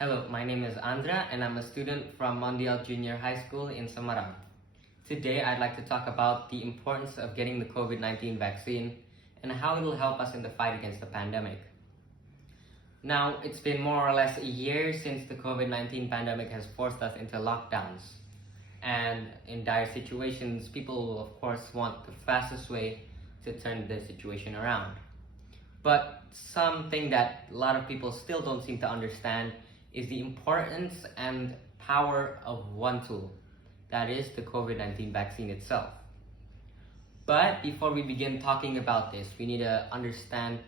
Hello, my name is Andra and I'm a student from Mondial Junior High School in Semarang. Today I'd like to talk about the importance of getting the COVID-19 vaccine and how it will help us in the fight against the pandemic. Now, it's been more or less a year since the COVID-19 pandemic has forced us into lockdowns. And in dire situations, people of course want the fastest way to turn the situation around. But something that a lot of people still don't seem to understand is the importance and power of one tool, that is the COVID-19 vaccine itself. But before we begin talking about this, we need to understand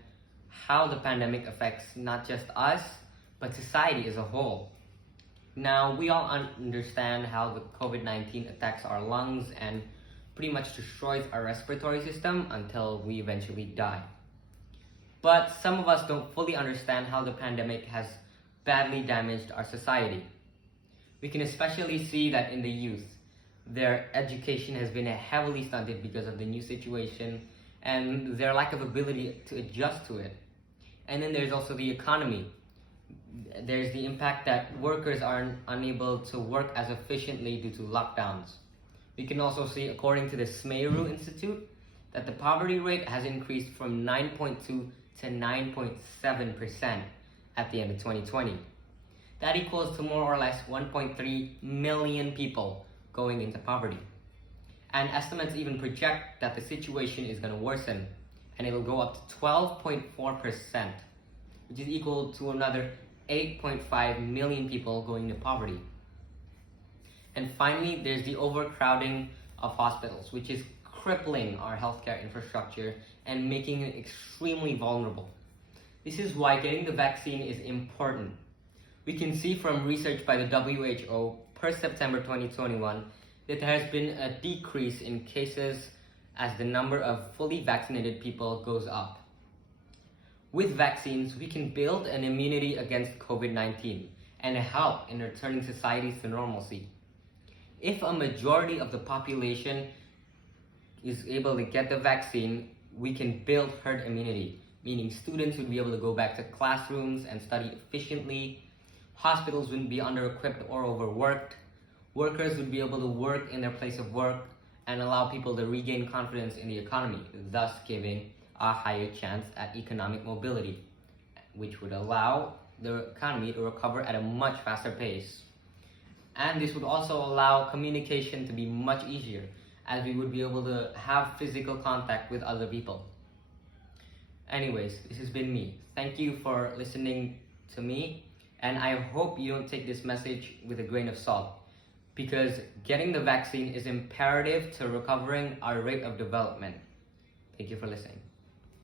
how the pandemic affects not just us, but society as a whole. Now, we all understand how the COVID-19 attacks our lungs and pretty much destroys our respiratory system until we eventually die. But some of us don't fully understand how the pandemic has badly damaged our society. We can especially see that in the youth. Their education has been heavily stunted because of the new situation and their lack of ability to adjust to it. And then there's also the economy. There's the impact that workers are unable to work as efficiently due to lockdowns. We can also see, according to the Semarang Institute, that the poverty rate has increased from 9.2 to 9.7% at the end of 2020. That equals to more or less 1.3 million people going into poverty. And estimates even project that the situation is going to worsen, and it'll go up to 12.4%, which is equal to another 8.5 million people going into poverty. And finally, there's the overcrowding of hospitals, which is crippling our healthcare infrastructure and making it extremely vulnerable. This is why getting the vaccine is important. We can see from research by the WHO per September 2021 that there has been a decrease in cases as the number of fully vaccinated people goes up. With vaccines, we can build an immunity against COVID-19 and help in returning societies to normalcy. If a majority of the population is able to get the vaccine, we can build herd immunity, meaning students would be able to go back to classrooms and study efficiently, hospitals wouldn't be under-equipped or overworked, workers would be able to work in their place of work, and allow people to regain confidence in the economy, thus giving a higher chance at economic mobility, which would allow the economy to recover at a much faster pace. And this would also allow communication to be much easier, as we would be able to have physical contact with other people. Anyways, this has been me. Thank you for listening to me, and I hope you don't take this message with a grain of salt, because getting the vaccine is imperative to recovering our rate of development. Thank you for listening.